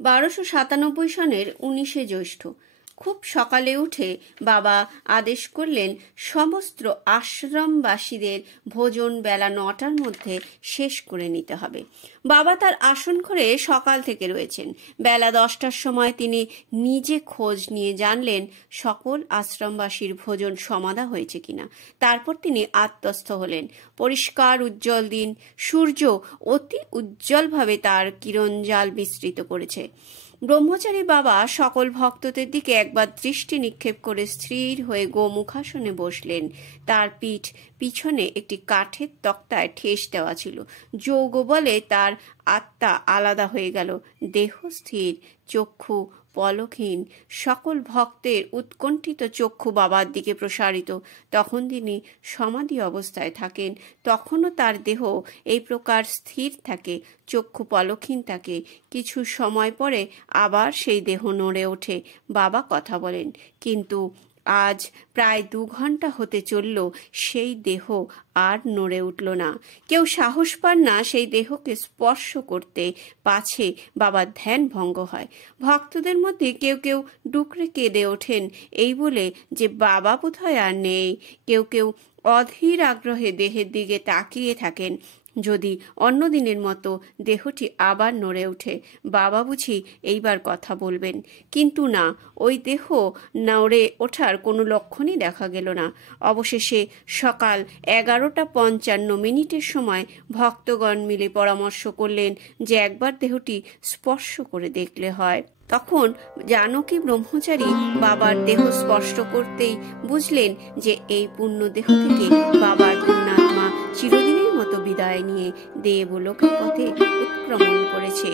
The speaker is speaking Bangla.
1297 সনের 19শে জ্যৈষ্ঠ খুব সকালে উঠে বাবা আদেশ করলেন সমস্ত আশ্রমবাসীদের ভোজন বেলা 9টার মধ্যে শেষ করে নিতে হবে। বাবা তার আসন ঘরে সকাল থেকে রয়েছেন। বেলা 10টার সময় তিনি নিজে খোঁজ নিয়ে জানলেন সকল আশ্রমবাসীর ভোজন সমাধা হয়েছে কিনা। তারপর তিনি আত্মস্থ হলেন। পরিষ্কার উজ্জ্বল দিন, সূর্য অতি উজ্জ্বলভাবে তার কিরণজাল বিস্তৃত করেছে। ব্রহ্মচারী বাবা সকল ভক্তদের দিকে একবার দৃষ্টি নিক্ষেপ করে স্থির হয়ে গোমুখাসনে বসলেন। তার পিছনে একটি কাঠের তক্তায় ঠেস দেওয়া ছিল। যোগ বলে তার আত্মা আলাদা হয়ে গেল। দেহ স্থির, চক্ষু পলকহীন। সকল ভক্তের উৎকণ্ঠিত চক্ষু বাবার দিকে প্রসারিত। তখন তিনি সমাধি অবস্থায় থাকেন। তখনও তার দেহ এই প্রকার স্থির থাকে, চক্ষু পলকহীন থাকে। কিছু সময় পরে আবার সেই দেহ নড়ে ওঠে। বাবা কথা বলেন, কিন্তু আজ প্রায় 2 ঘন্টা হতে চলল, সেই দেহ আর নড়ে উঠল না। কেউ সাহস পান না সেই দেহকে স্পর্শ করতে, পাছে বাবার ধ্যান ভঙ্গ হয়। ভক্তদের মধ্যে কেউ কেউ ডুকরে কেঁদে ওঠেন এই বলে যে বাবা বোধহয় আর নেই। কেউ কেউ অধীর আগ্রহে দেহের দিকে তাকিয়ে থাকেন, যদি অন্য দিনের মতো দেহটি আবার নড়ে ওঠে বাবা বুঝি এইবার কথা বলবেন। কিন্তু না, ওই দেহ নড়ে ওঠার কোনো লক্ষণই দেখা গেল না। অবশেষে সকাল 11:55 সময় ভক্তগণ মিলে পরামর্শ করলেন যে একবার দেহটি স্পর্শ করে দেখলে হয়। তখন জানকী ব্রহ্মচারী বাবার দেহ স্পর্শ করতেই বুঝলেন যে এই পুণ্য দেহ থেকে বাবার পুণ্যাত্মা চিরদিনের মতো বিদায় নিয়ে দেবলোকের পথে উৎক্রমণ করেছে।